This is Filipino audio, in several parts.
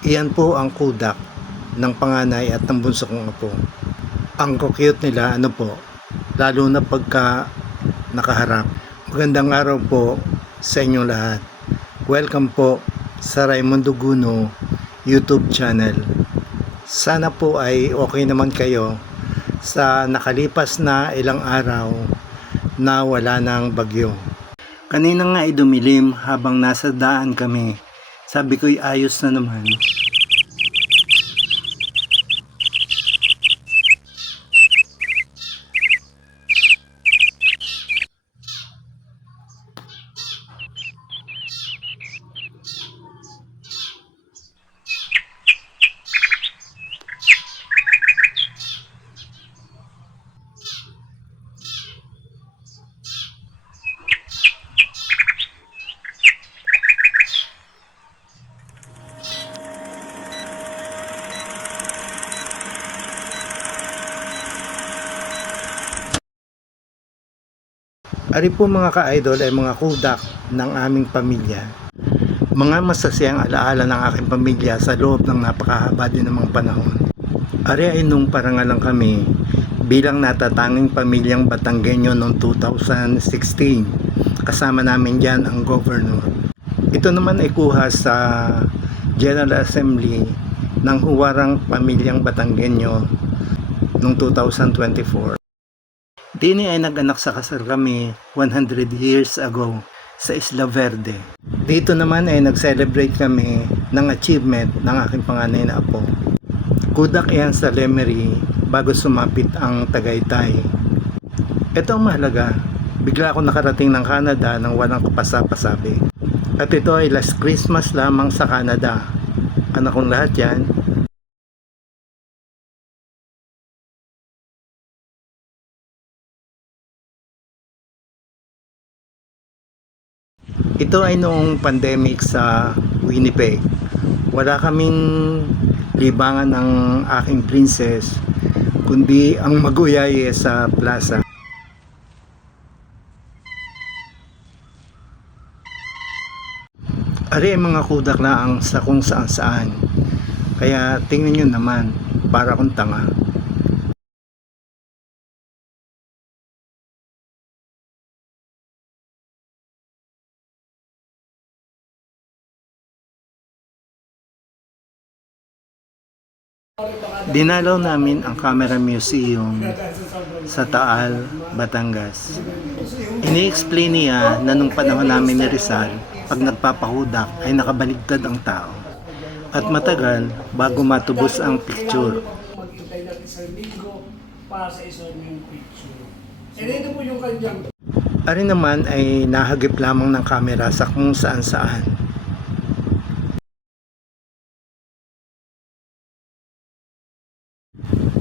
Iyan po ang kudak ng panganay at ng bunso kong apo. Ang cute nila, lalo na pagka nakaharap. Magandang araw po sa inyong lahat. Welcome po sa Raimundo Guno YouTube channel. Sana po ay okay naman kayo sa nakalipas na ilang araw na wala ng bagyo. Kanina nga ay dumilim habang nasa daan kami. Sabi ko'y ayos na naman. Ari po mga ka-idol ay mga kudak ng aming pamilya. Mga masasayang alaala ng aking pamilya sa loob ng napakahaba din ng mga panahon. Ari ay nung parangalan kami bilang natatanging pamilyang Batanggenyo noong 2016. Kasama namin dyan ang governor. Ito naman ay kuha sa General Assembly ng huwarang pamilyang Batanggenyo noong 2024. Dini ay nag-anak sa kasal kami 100 years ago sa Isla Verde. Dito naman ay nag-celebrate kami ng achievement ng aking panganay na apo. Kudak yan sa Lemery bago sumapit ang Tagaytay. Ito ang mahalaga. Bigla ako nakarating ng Canada nang walang kapasapasabi. At ito ay last Christmas lamang sa Canada. Anak kong lahat yan. Ito ay noong pandemic sa Winnipeg. Wala kaming libangan ng aking princess, kundi ang maguyaye sa plaza. Ari ay mga kudak lang sa kung saan saan. Kaya tingnan nyo naman, para akong tanga. Dinalaw namin ang Camera Museum sa Taal, Batangas. Ini-explain niya na nung panahon namin ni Rizal, pag nagpapahudak ay nakabaligtad ang tao. At matagal bago matubos ang picture. Magtutay ng isang linggo para sa isang picture. Ito po yung kanyang... Ari naman ay nahagip lamang ng kamera sa kung saan saan.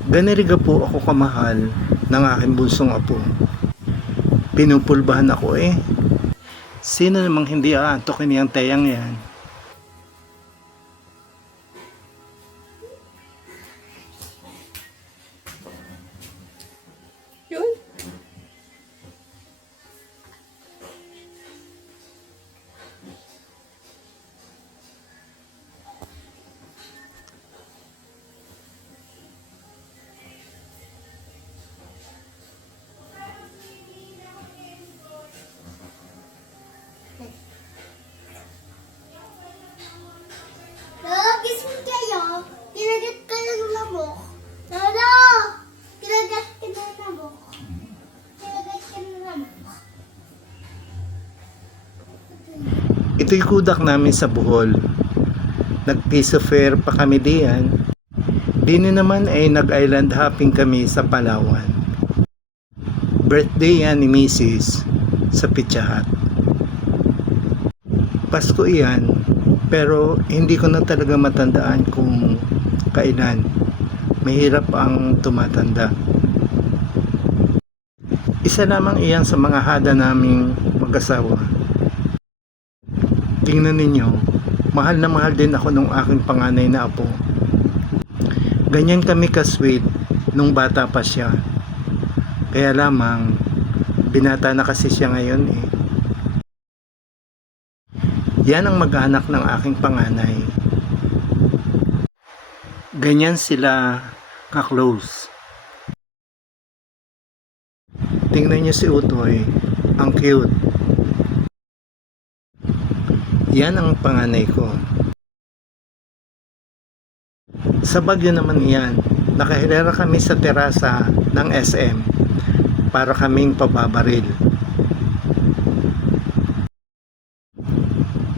Ganiriga po ako kamahal ng aking bunsong apo. Pinupulbahan ako eh. Sino namang hindi aantokin niyang tayang yan? Yun. Nagising kayo, kinagat ka ng lamok. Lolo! Kinagat ka ng lamok. Kinagat ka ng lamok. Ito'y kudak namin sa Bohol. Nag-piece of fair pa kami diyan. Dini naman ay nag-island hopping kami sa Palawan. Birthday yan ni Mrs. sa Pizza Hut. Pasko iyan, pero hindi ko na talaga matandaan kung kailan. Mahirap ang tumatanda. Isa lamang iyan sa mga hada naming mag-asawa. Tingnan ninyo, mahal na mahal din ako nung aking panganay na apo. Ganyan kami ka-sweet nung bata pa siya. Kaya lamang, binata na kasi siya ngayon eh. Yan ang mag-anak ng aking panganay. Ganyan sila ka-close. Tingnan niyo si Utoy, ang cute. Yan ang panganay ko. Sa Baguio naman yan, nakahilera kami sa terasa ng SM para kaming pababaril.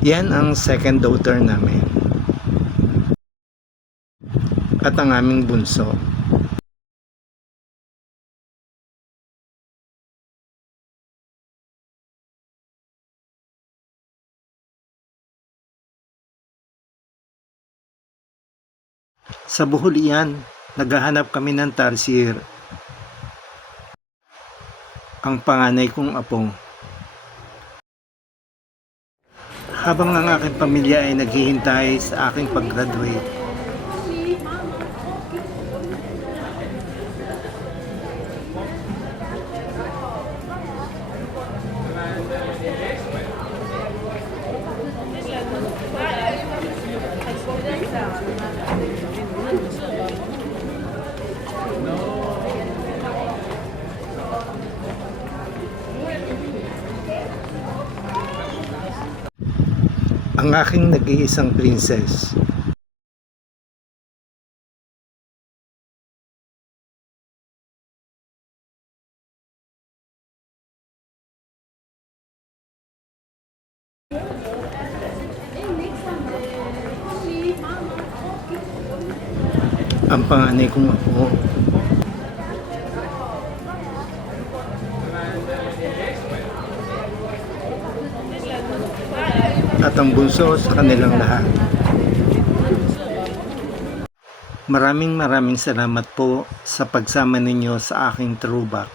Yan ang second daughter namin. At ang aming bunso. Sa Bohol yan, naghahanap kami ng tarsier. Ang panganay kong apo. Habang ang aking pamilya ay naghihintay sa aking pag-graduate, ang aking nag-iisang princess. Ang panganay kong apo. At ang bunso sa kanilang lahat. Maraming salamat po sa pagsama ninyo sa aking throwback.